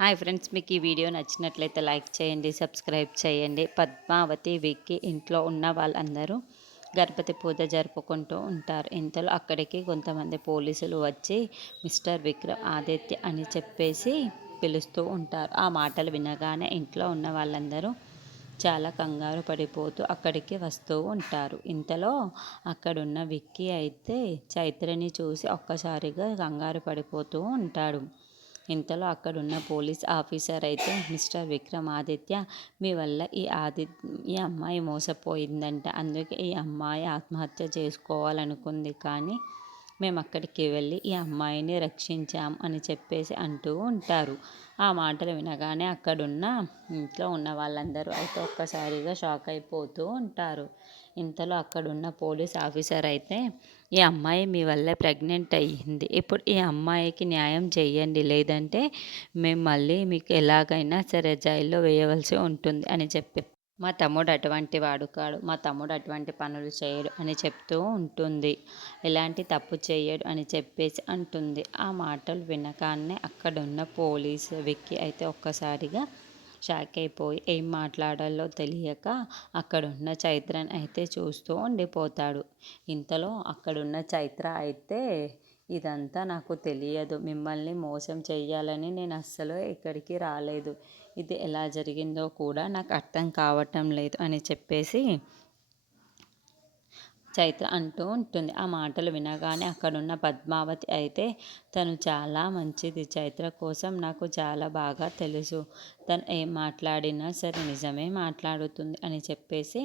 Hi friends, మీకు ఈ video నచ్చినట్లయితే లైక్ చేయండి, సబ్స్క్రైబ్ చేయండి. పద్మావతి, విక్కీ ఇంట్లో ఉన్న వాళ్ళందరూ గణపతి పూజ జరుపుకుంటూ ఉంటారు. ఇంతలో అక్కడికి కొంతమంది పోలీసులు వచ్చి మిస్టర్ విక్రమ్ ఆదిత్య అని చెప్పేసి పిలుస్తూ ఉంటారు. ఆ మాటలు వినగానే ఇంట్లో ఉన్న వాళ్ళందరూ చాలా కంగారు పడిపోతూ అక్కడికి వస్తూ ఉంటారు. ఇంతలో అక్కడున్న విక్కీ అయితే చైత్రని చూసి ఒక్కసారిగా కంగారు పడిపోతూ ఉంటాడు. ఇంతలో అక్కడున్న పోలీస్ ఆఫీసర్ అయితే, మిస్టర్ విక్రమాదిత్య, మీ వల్ల ఈ అమ్మాయి మోసపోయిందంట. అందుకే ఈ అమ్మాయి ఆత్మహత్య చేసుకోవాలనుకుంది. కానీ మేము అక్కడికి వెళ్ళి ఈ అమ్మాయిని రక్షించాం అని చెప్పేసి అంటూ ఉంటారు. ఆ మాటలు వినగానే అక్కడున్న ఇంట్లో ఉన్న వాళ్ళందరూ అయితే ఒక్కసారిగా షాక్ అయిపోతూ ఉంటారు. ఇంతలో అక్కడున్న పోలీస్ ఆఫీసర్ అయితే, ఈ అమ్మాయి మీ వల్ల ప్రెగ్నెంట్ అయ్యింది. ఇప్పుడు ఈ అమ్మాయికి న్యాయం చేయండి, లేదంటే మేము మళ్ళీ మీకు ఎలాగైనా సరే జైల్లో వేయవలసి ఉంటుంది అని చెప్పి, మా తమ్ముడు అటువంటి వాడు కాడు, మా తమ్ముడు అటువంటి పనులు చేయడు అని చెప్తూ ఉంటుంది. ఎలాంటి తప్పు చేయడు అని చెప్పేసి అంటుంది. ఆ మాటలు వినగానే అక్కడున్న పోలీసు విక్కీ అయితే ఒక్కసారిగా షాక్ అయిపోయి ఏం మాట్లాడాలో తెలియక అక్కడున్న చైత్రని అయితే చూస్తూ ఉండిపోతాడు. ఇంతలో అక్కడున్న చైత్ర అయితే, ఇదంతా నాకు తెలియదు, మిమ్మల్ని మోసం చెయ్యాలని నేను అస్సలు ఇక్కడికి రాలేదు, ఇది ఎలా జరిగిందో కూడా నాకు అర్థం కావటం లేదు అని చెప్పేసి చైత్ర అంటూ ఉంటుంది. ఆ మాటలు వినగానే అక్కడున్న పద్మావతి అయితే, తను చాలా మంచిది, చైత్ర కోసం నాకు చాలా బాగా తెలుసు, తను ఏం మాట్లాడినా సరే నిజమే మాట్లాడుతుంది అని చెప్పేసి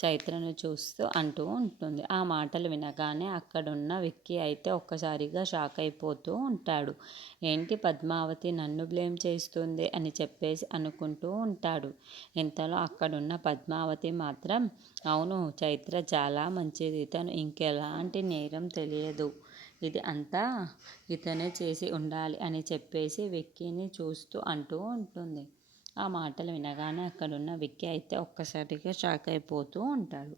చైత్రను చూస్తూ అంటూ ఉంటుంది. ఆ మాటలు వినగానే అక్కడున్న విక్కీ అయితే ఒక్కసారిగా షాక్ అయిపోతూ ఉంటాడు. ఏంటి పద్మావతి నన్ను బ్లేమ్ చేస్తుంది అని చెప్పేసి అనుకుంటూ ఉంటాడు. ఇంతలో అక్కడున్న పద్మావతి మాత్రం, అవును, చైత్ర చాలా మంచిది, తను ఇంకెలాంటి నేరం తెలియదు, ఇది అంతా ఇతనే చేసి ఉండాలి అని చెప్పేసి విక్కీని చూస్తూ అంటూ ఉంటుంది. ఆ మాటలు వినగానే అక్కడున్న విక్కీ అయితే ఒక్కసారిగా షాక్ అయిపోతూ ఉంటాడు.